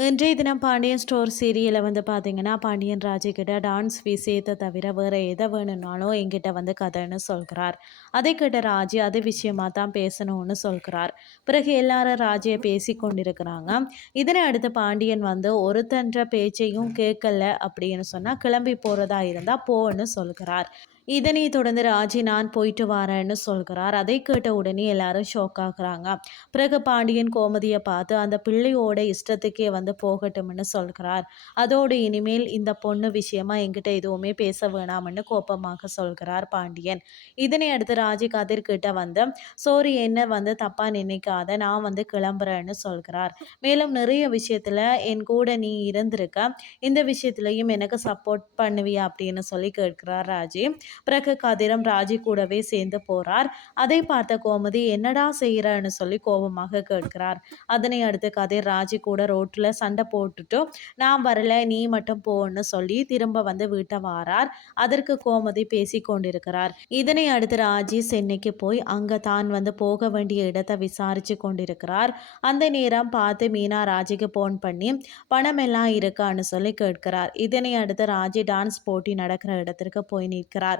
இன்றைய தினம் பாண்டியன் ஸ்டோர் சீரியலில் வந்து பார்த்தீங்கன்னா பாண்டியன் ராஜு டான்ஸ் விஷயத்தை தவிர வேறு எதை வேணும்னாலும் எங்கிட்ட வந்து கதைன்னு சொல்கிறார். அதை கிட்ட ராஜி அது விஷயமாக தான் பேசணும்னு சொல்கிறார். பிறகு எல்லாரும் ராஜியை பேசி கொண்டிருக்கிறாங்க. இதனை அடுத்து பாண்டியன் வந்து ஒருத்தன்ற பேச்சையும் கேட்கல அப்படின்னு சொன்னால் கிளம்பி போகிறதா இருந்தால் போன்னு சொல்கிறார். இதனை தொடர்ந்து ராஜி நான் போயிட்டு வரேன்னு சொல்கிறார். அதை கேட்ட உடனே எல்லாரும் ஷோக் ஆகுறாங்க. பிறகு பாண்டியன் கோமதியை பார்த்து அந்த பிள்ளையோட இஷ்டத்துக்கே வந்து போகட்டும்னு சொல்கிறார். அதோடு இனிமேல் இந்த பொண்ணு விஷயமா எங்கிட்ட எதுவுமே பேச வேணாம்னு கோபமாக சொல்கிறார் பாண்டியன். இதனை அடுத்து ராஜி கதிர் கிட்ட வந்து சோரி என்ன வந்து தப்பா நினைக்காத. நான் வந்து கிளம்புறேன்னு சொல்கிறார். மேலும் நிறைய விஷயத்துல என் கூட நீ இருந்திருக்க. இந்த விஷயத்துலையும் எனக்கு சப்போர்ட் பண்ணுவியா? அப்படின்னு சொல்லி கேட்கிறார் ராஜி. பிறகு கதிரம் ராஜி கூடவே சேர்ந்து போறார். அதை பார்த்த கோமதி என்னடா செய்யறன்னு சொல்லி கோபமாக கேட்கிறார். அதனை அடுத்து கதிர் ராஜி கூட ரோட்ல சண்டை போட்டுட்டு நான் வரல நீ மட்டும் போன்னு சொல்லி திரும்ப வந்து வீட்டை வாரார். அதற்கு கோமதி பேசி கொண்டிருக்கிறார். இதனை அடுத்து ராஜி சென்னைக்கு போய் அங்க தான் வந்து போக வேண்டிய இடத்தை விசாரிச்சு கொண்டிருக்கிறார். அந்த நேரம் பார்த்து மீனா ராஜிக்கு போன் பண்ணி பணம் எல்லாம் இருக்கான்னு சொல்லி கேட்கிறார். இதனை அடுத்து ராஜி டான்ஸ் போட்டி நடக்கிற இடத்திற்கு போய் நிற்கிறார்.